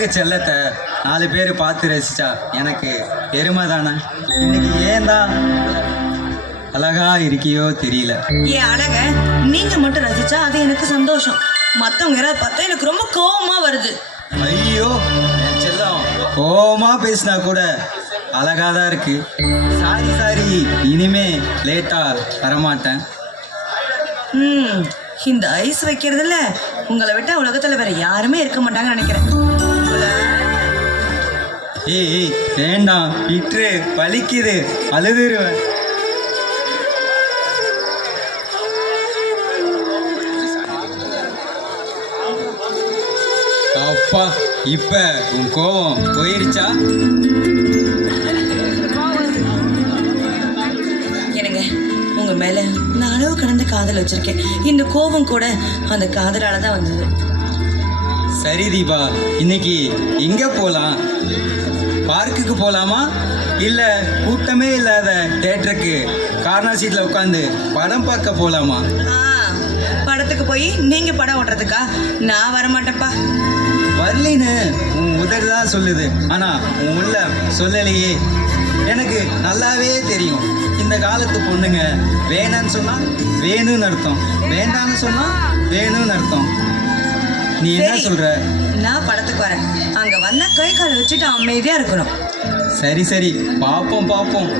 அழகு செல்லத்தை 4 பேர் பார்த்து ரசிச்சா எனக்கு பெருமை தானே. இன்னைக்கு ஏன் தான் அழகா இருக்கியோ தெரியல. என் அழக நீங்க மட்டும் ரசிச்சா அது எனக்கு சந்தோஷம். மத்தவங்க யாராவது பார்த்தா எனக்கு ரொம்ப கோவமா வருது. ஐயோ என் செல்லம், கோவமா பேசினா கூட அழகா தான் இருக்கு. சாரி இனிமே லேட்டா வரமாட்டேன். இந்த ஐஸ் வைக்கிறதுல உங்களை விட்டா உலகத்துல வேற யாருமே இருக்க மாட்டாங்கன்னு நினைக்கிறேன். ஏய் வேண்டாம், விட்டுரு, வலிக்குது, அழுதுருவேன். அப்பா, இப்ப உன் கோபம் போயிருச்சா? எனக்கு உங்க மேல நான் அளவு கடந்த காதல் வச்சிருக்கேன். இந்த கோபம் கூட அந்த காதலால தான் வந்தது. சரி தீபா, இன்னைக்கு எங்க போலாம்? பார்க்குக்கு போலாமா, இல்ல கூட்டமே இல்லாத தியேட்டருக்கு கார்னர் சீட்ல உட்காந்து படம் பார்க்க போலாமா? படத்துக்கு போய் நீங்க படம் ஓட்டுறதுக்கா? நான் வரமாட்டேப்பா. வரலின்னு உன் உதடு தான் சொல்லுது, ஆனா உன் உள்ள சொல்லலையே. எனக்கு நல்லாவே தெரியும், இந்த காலத்து பொண்ணுங்க வேணான்னு சொன்னா வேணும்னு அர்த்தம், வேண்டான்னு சொன்னா வேணும்னு அர்த்தம். நீ என்ன சொல்ற? நான் படத்துக்கு வரேன். அங்க வந்தா கை காலை வச்சுட்டு அமைதியா இருக்கணும். சரி பாப்போம்.